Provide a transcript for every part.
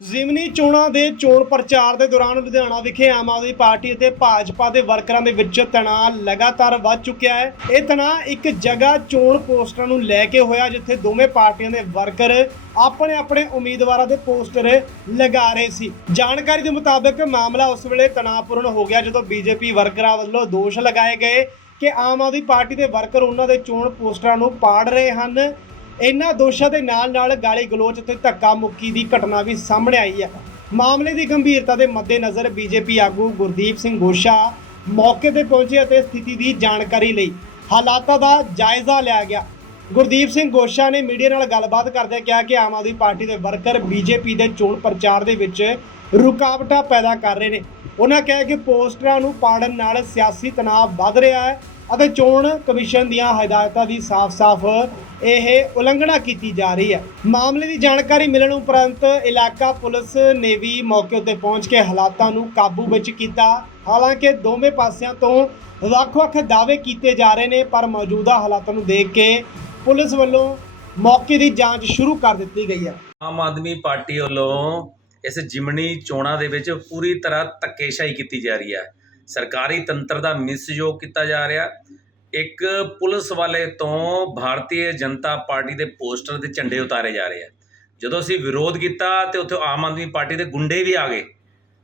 ਜ਼ਿਮਨੀ ਚੋਣਾਂ ਦੇ ਚੋਣ ਪ੍ਰਚਾਰ ਦੇ ਦੌਰਾਨ ਲੁਧਿਆਣਾ ਵਿਖੇ ਆਮ ਆਦਮੀ ਪਾਰਟੀ ਅਤੇ ਭਾਜਪਾ ਦੇ ਵਰਕਰਾਂ ਦੇ ਵਿੱਚ ਤਣਾਅ ਲਗਾਤਾਰ ਵੱਧ ਚੁੱਕਿਆ ਹੈ। ਇਹ ਤਣਾਅ ਇੱਕ ਜਗ੍ਹਾ ਚੋਣ ਪੋਸਟਰਾਂ ਨੂੰ ਲੈ ਕੇ ਹੋਇਆ ਜਿੱਥੇ ਦੋਵੇਂ ਪਾਰਟੀਆਂ ਦੇ ਵਰਕਰ ਆਪਣੇ ਆਪਣੇ ਉਮੀਦਵਾਰਾਂ ਦੇ ਪੋਸਟਰ ਲਗਾ ਰਹੇ ਸੀ। ਜਾਣਕਾਰੀ ਦੇ ਮੁਤਾਬਕ ਮਾਮਲਾ ਉਸ ਵੇਲੇ ਤਣਾਅਪੂਰਨ ਹੋ ਗਿਆ ਜਦੋਂ ਬੀਜੇਪੀ ਵਰਕਰਾਂ ਵੱਲੋਂ ਦੋਸ਼ ਲਗਾਏ ਗਏ ਕਿ ਆਮ ਆਦਮੀ ਪਾਰਟੀ ਦੇ ਵਰਕਰ ਉਹਨਾਂ ਦੇ ਚੋਣ ਪੋਸਟਰਾਂ ਨੂੰ ਪਾੜ ਰਹੇ ਹਨ। ਇਹਨਾਂ ਦੋਸ਼ਾਂ ਦੇ ਨਾਲ ਨਾਲ ਗਾਲੀ ਗਲੋਚ ਤੇ ਧੱਕਾ ਮੁੱਕੀ ਦੀ ਘਟਨਾ ਵੀ ਸਾਹਮਣੇ ਆਈ ਹੈ। ਮਾਮਲੇ ਦੀ ਗੰਭੀਰਤਾ ਦੇ ਮੱਦੇਨਜ਼ਰ ਬੀਜੇਪੀ ਆਗੂ ਗੁਰਦੀਪ ਸਿੰਘ ਗੋਸ਼ਾ ਮੌਕੇ ਤੇ ਪਹੁੰਚੇ ਅਤੇ ਸਥਿਤੀ ਦੀ ਜਾਣਕਾਰੀ ਲਈ ਹਾਲਾਤਾਂ ਦਾ ਜਾਇਜ਼ਾ ਲਿਆ ਗਿਆ। ਗੁਰਦੀਪ ਸਿੰਘ ਗੋਸ਼ਾ ਨੇ ਮੀਡੀਆ ਨਾਲ ਗੱਲਬਾਤ ਕਰਦਿਆਂ ਕਿਹਾ ਕਿ ਆਮ ਆਦਮੀ ਪਾਰਟੀ ਦੇ ਵਰਕਰ ਬੀਜੇਪੀ ਦੇ ਚੋਣ ਪ੍ਰਚਾਰ ਦੇ ਵਿੱਚ ਰੁਕਾਵਟਾਂ ਪੈਦਾ ਕਰ ਰਹੇ ਨੇ। ਉਹਨਾਂ ਕਿਹਾ ਕਿ ਪੋਸਟਰਾਂ ਨੂੰ ਪਾੜਨ ਨਾਲ ਸਿਆਸੀ ਤਣਾਅ ਵੱਧ ਰਿਹਾ ਹੈ ਅਤੇ ਚੋਣ ਕਮਿਸ਼ਨ ਦੀਆਂ ਹਦਾਇਤਾਂ ਦੀ ਸਾਫ਼-ਸਾਫ਼ ਇਹ ਉਲੰਘਣਾ ਕੀਤੀ ਜਾ ਰਹੀ ਹੈ। ਮਾਮਲੇ ਦੀ ਜਾਣਕਾਰੀ ਮਿਲਣ ਉਪਰੰਤ ਇਲਾਕਾ ਪੁਲਿਸ ਨੇ ਵੀ ਮੌਕੇ ਉੱਤੇ ਪਹੁੰਚ ਕੇ ਹਾਲਾਤਾਂ ਨੂੰ ਕਾਬੂ ਵਿੱਚ ਕੀਤਾ। ਹਾਲਾਂਕਿ ਦੋਵੇਂ ਪਾਸਿਆਂ ਤੋਂ ਵੱਖ-ਵੱਖ ਦਾਅਵੇ ਕੀਤੇ ਜਾ ਰਹੇ ਨੇ, ਪਰ ਮੌਜੂਦਾ ਹਾਲਾਤਾਂ ਨੂੰ ਦੇਖ ਕੇ ਪੁਲਿਸ ਵੱਲੋਂ ਮੌਕੇ ਦੀ ਜਾਂਚ ਸ਼ੁਰੂ ਕਰ ਦਿੱਤੀ ਗਈ ਹੈ। ਆਮ ਆਦਮੀ ਪਾਰਟੀ ਵੱਲੋਂ ਇਸ ਜਿਮਣੀ ਚੋਣਾਂ ਦੇ ਵਿੱਚ ਪੂਰੀ ਤਰ੍ਹਾਂ ਧੱਕੇਸ਼ਾਹੀ ਕੀਤੀ ਜਾ ਰਹੀ ਹੈ। ਸਰਕਾਰੀ ਤੰਤਰ ਦਾ ਮਿਸਯੋਗ ਕੀਤਾ ਜਾ ਰਿਹਾ। ਇੱਕ ਪੁਲਿਸ ਵਾਲੇ ਤੋਂ ਭਾਰਤੀ ਜਨਤਾ ਪਾਰਟੀ ਦੇ ਪੋਸਟਰ ਤੇ ਝੰਡੇ ਉਤਾਰੇ ਜਾ ਰਹੇ ਆ। ਜਦੋਂ ਅਸੀਂ ਵਿਰੋਧ ਕੀਤਾ ਤੇ ਉੱਥੇ ਆਮ ਆਦਮੀ ਪਾਰਟੀ ਦੇ ਗੁੰਡੇ ਵੀ ਆ ਗਏ।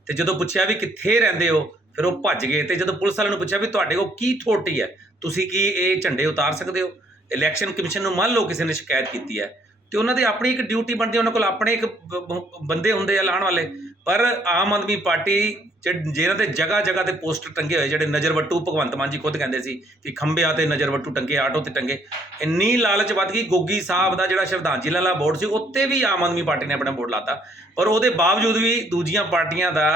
ਤੇ ਜਦੋਂ ਪੁੱਛਿਆ ਵੀ ਕਿੱਥੇ ਰਹਿੰਦੇ ਹੋ, ਫਿਰ ਉਹ ਭੱਜ ਗਏ ਤੇ ਜਦੋਂ ਪੁਲਿਸ ਵਾਲਿਆਂ ਨੂੰ ਪੁੱਛਿਆ ਵੀ ਤੁਹਾਡੇ ਕੋਲ ਕੀ ਥੋਟੀ ਹੈ, ਤੁਸੀਂ ਕੀ ਇਹ ਝੰਡੇ ਉਤਾਰ ਸਕਦੇ ਹੋ? ਇਲੈਕਸ਼ਨ ਕਮਿਸ਼ਨ ਨੂੰ ਮੰਨ ਲਓ ਕਿਸੇ ਨੇ ਸ਼ਿਕਾਇਤ ਕੀਤੀ ਹੈ। ਤੇ ਉਹਨਾਂ ਦੀ ਆਪਣੀ ਇੱਕ ਡਿਊਟੀ ਬਣਦੀ ਉਹਨਾਂ ਕੋਲ ਆਪਣੇ ਇੱਕ ਬੰਦੇ ਹੁੰਦੇ ਆ ਲਾਣ ਵਾਲੇ। ਪਰ ਆਮ ਆਦਮੀ ਪਾਰਟੀ ਜਿਹਨਾਂ ਤੇ ਜਗ੍ਹਾ ਜਗ੍ਹਾ ਤੇ ਪੋਸਟਰ ਟੰਗੇ ਹੋਏ, ਜਿਹੜੇ ਨਜ਼ਰ ਵੱਟੂ ਭਗਵੰਤ ਮਾਨ ਜੀ ਖੁਦ ਕਹਿੰਦੇ ਸੀ ਕਿ ਖੰਭਿਆਂ ਤੇ ਨਜ਼ਰ ਵੱਟੂ ਟੰਗੇ, ਆਟੋ ਤੇ ਟੰਗੇ, ਇੰਨੀ ਲਾਲਚ ਵੱਧ ਗਈ, ਗੋਗੀ ਸਾਹਿਬ ਦਾ ਜਿਹੜਾ ਸ਼ਰਧਾਂਜਲੀ ਵਾਲਾ ਬੋਰਡ ਸੀ, ਉੱਤੇ ਵੀ ਆਮ ਆਦਮੀ ਪਾਰਟੀ ਨੇ ਆਪਣਾ ਬੋਰਡ ਲਾਤਾ। ਪਰ ਉਹਦੇ ਬਾਵਜੂਦ ਵੀ ਦੂਜੀਆਂ ਪਾਰਟੀਆਂ ਦਾ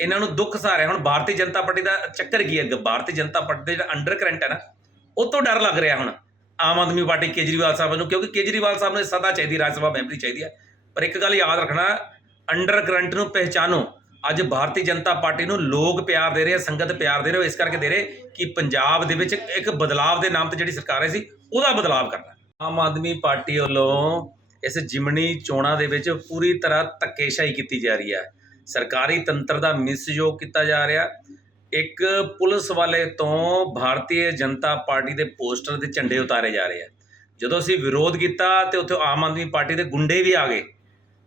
ਇਹਨਾਂ ਨੂੰ ਦੁੱਖ ਸਹਾਰਿਆ ਹੁਣ ਭਾਰਤੀ ਜਨਤਾ ਪਾਰਟੀ ਦਾ ਚੱਕਰ ਕੀ ਹੈ? ਭਾਰਤੀ ਜਨਤਾ ਪਾਰਟੀ ਦਾ ਜਿਹੜਾ ਅੰਡਰ ਕਰੰਟ ਹੈ ਨਾ, ਉਹ ਤੋਂ ਡਰ ਲੱਗ ਰਿਹਾ ਹੁਣ ਆਮ ਆਦਮੀ ਪਾਰਟੀ ਕੇਜਰੀਵਾਲ ਸਾਹਿਬ ਨੂੰ ਕਿਉਂਕਿ ਕੇਜਰੀਵਾਲ ਸਾਹਿਬ ਨੂੰ ਸਦਾ ਚਾਹੀਦੀ, ਰਾਜ ਸਭਾ ਮੈਂਬਰੀ ਚਾਹੀਦੀ ਹੈ। ਪਰ ਇੱਕ ਗੱਲ ਯਾਦ ਰੱਖਣਾ ਅੰਡਰ ਕਰੰਟ ਨੂੰ ਪਹਿਚਾਨੋ ਅੱਜ ਭਾਰਤੀ ਜਨਤਾ ਪਾਰਟੀ ਨੂੰ ਲੋਕ ਪਿਆਰ ਦੇ ਰਹੇ ਆ, ਸੰਗਤ ਪਿਆਰ ਦੇ ਰਹੇ ਹੋ ਇਸ ਕਰਕੇ ਦੇ ਰਹੇ ਕਿ ਪੰਜਾਬ ਦੇ ਵਿੱਚ ਇੱਕ ਬਦਲਾਵ ਦੇ ਨਾਮ ਤੇ ਜਿਹੜੀ ਸਰਕਾਰ ਹੈ ਸੀ, ਉਹਦਾ ਬਦਲਾਵ ਕਰਨਾ। ਆਮ ਆਦਮੀ ਪਾਰਟੀ ਵੱਲੋਂ ਇਸ ਜਿਮਣੀ ਚੋਣਾਂ ਦੇ ਵਿੱਚ ਪੂਰੀ ਤਰ੍ਹਾਂ ਧੱਕੇਸ਼ਾਹੀ ਕੀਤੀ ਜਾ ਰਹੀ ਹੈ ਸਰਕਾਰੀ ਤੰਤਰ ਦਾ ਮਿਸਯੋਗ ਕੀਤਾ ਜਾ ਰਿਹਾ। ਇੱਕ ਪੁਲਿਸ ਵਾਲੇ ਤੋਂ ਭਾਰਤੀ ਜਨਤਾ ਪਾਰਟੀ ਦੇ ਪੋਸਟਰ ਤੇ ਝੰਡੇ ਉਤਾਰੇ ਜਾ ਰਹੇ ਆ। ਜਦੋਂ ਅਸੀਂ ਵਿਰੋਧ ਕੀਤਾ ਤੇ ਉੱਥੇ ਆਮ ਆਦਮੀ ਪਾਰਟੀ ਦੇ ਗੁੰਡੇ ਵੀ ਆ ਗਏ।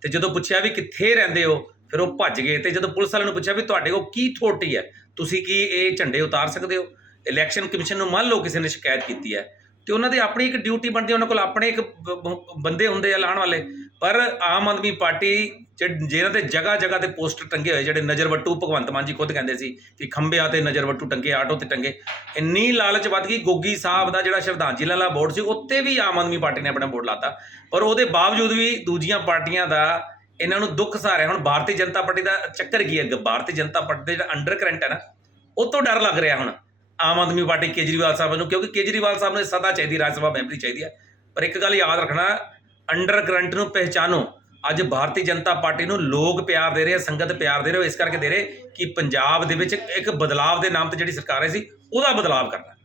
ਤੇ ਜਦੋਂ ਪੁੱਛਿਆ ਵੀ ਕਿੱਥੇ ਰਹਿੰਦੇ ਹੋ ਫਿਰ ਉਹ ਭੱਜ ਗਏ ਤੇ ਜਦੋਂ ਪੁਲਿਸ ਵਾਲਿਆਂ ਨੂੰ ਪੁੱਛਿਆ ਵੀ ਤੁਹਾਡੇ ਕੋਲ ਕੀ ਥੋਟੀ ਹੈ, ਤੁਸੀਂ ਕੀ ਇਹ ਝੰਡੇ ਉਤਾਰ ਸਕਦੇ ਹੋ? ਇਲੈਕਸ਼ਨ ਕਮਿਸ਼ਨ ਨੂੰ ਮੰਨ ਲਓ ਕਿਸੇ ਨੇ ਸ਼ਿਕਾਇਤ ਕੀਤੀ ਹੈ, ਤੇ ਉਹਨਾਂ ਦੀ ਆਪਣੀ ਇੱਕ ਡਿਊਟੀ ਬਣਦੀ ਹੈ, ਉਹਨਾਂ ਕੋਲ ਆਪਣੇ ਇੱਕ ਬੰਦੇ ਹੁੰਦੇ ਆ ਲਾਣ ਵਾਲੇ। ਪਰ ਆਮ ਆਦਮੀ ਪਾਰਟੀ ਜਿਹਨਾਂ ਤੇ ਜਗ੍ਹਾ ਜਗ੍ਹਾ ਤੇ ਪੋਸਟਰ ਟੰਗੇ ਹੋਏ, ਜਿਹੜੇ ਨਜ਼ਰ ਵੱਟੂ ਭਗਵੰਤ ਮਾਨ ਜੀ ਖੁਦ ਕਹਿੰਦੇ ਸੀ ਕਿ ਖੰਭਿਆਂ ਤੇ ਨਜ਼ਰ ਵੱਟੂ ਟੰਗੇ, ਆਟੋ ਤੇ ਟੰਗੇ, ਇੰਨੀ ਲਾਲਚ ਵੱਧ ਗਈ, ਗੋਗੀ ਸਾਹਿਬ ਦਾ ਜਿਹੜਾ ਸ਼ਰਧਾਂਜਲੀ ਵਾਲਾ ਬੋਰਡ ਸੀ, ਉੱਤੇ ਵੀ ਆਮ ਆਦਮੀ ਪਾਰਟੀ ਨੇ ਆਪਣਾ ਬੋਰਡ ਲਾਤਾ। ਪਰ ਉਹਦੇ ਬਾਵਜੂਦ ਵੀ ਦੂਜੀਆਂ ਪਾਰਟੀਆਂ ਦਾ ਇਹਨਾਂ ਨੂੰ ਦੁੱਖ ਸਹਾਰਿਆ। ਹੁਣ ਭਾਰਤੀ ਜਨਤਾ ਪਾਰਟੀ ਦਾ ਚੱਕਰ ਕੀ ਹੈ ਭਾਰਤੀ ਜਨਤਾ ਪਾਰਟੀ ਦਾ ਜਿਹੜਾ ਅੰਡਰ ਕਰੰਟ ਹੈ ਨਾ, ਉਹ ਤੋਂ ਡਰ ਲੱਗ ਰਿਹਾ ਹੁਣ ਆਮ ਆਦਮੀ ਪਾਰਟੀ ਕੇਜਰੀਵਾਲ ਸਾਹਿਬ ਨੂੰ ਕਿਉਂਕਿ ਕੇਜਰੀਵਾਲ ਸਾਹਿਬ ਨੂੰ ਸਦਾ ਚਾਹੀਦੀ, ਰਾਜ ਸਭਾ ਮੈਂਬਰੀ ਚਾਹੀਦੀ ਹੈ। ਪਰ ਇੱਕ ਗੱਲ ਯਾਦ ਰੱਖਣਾ ਅੰਡਰ ਕਰੰਟ ਨੂੰ ਪਹਿਚਾਨੋ। ਅੱਜ ਭਾਰਤੀ ਜਨਤਾ ਪਾਰਟੀ ਨੂੰ ਲੋਕ ਪਿਆਰ ਦੇ ਰਹੇ ਆ, ਸੰਗਤ ਪਿਆਰ ਦੇ ਰਹੇ ਹੋ ਇਸ ਕਰਕੇ ਦੇ ਰਹੇ ਕਿ ਪੰਜਾਬ ਦੇ ਵਿੱਚ ਇੱਕ ਬਦਲਾਵ ਦੇ ਨਾਮ ਤੇ ਜਿਹੜੀ ਸਰਕਾਰ ਹੈ ਸੀ, ਉਹਦਾ ਬਦਲਾਵ ਕਰਨਾ।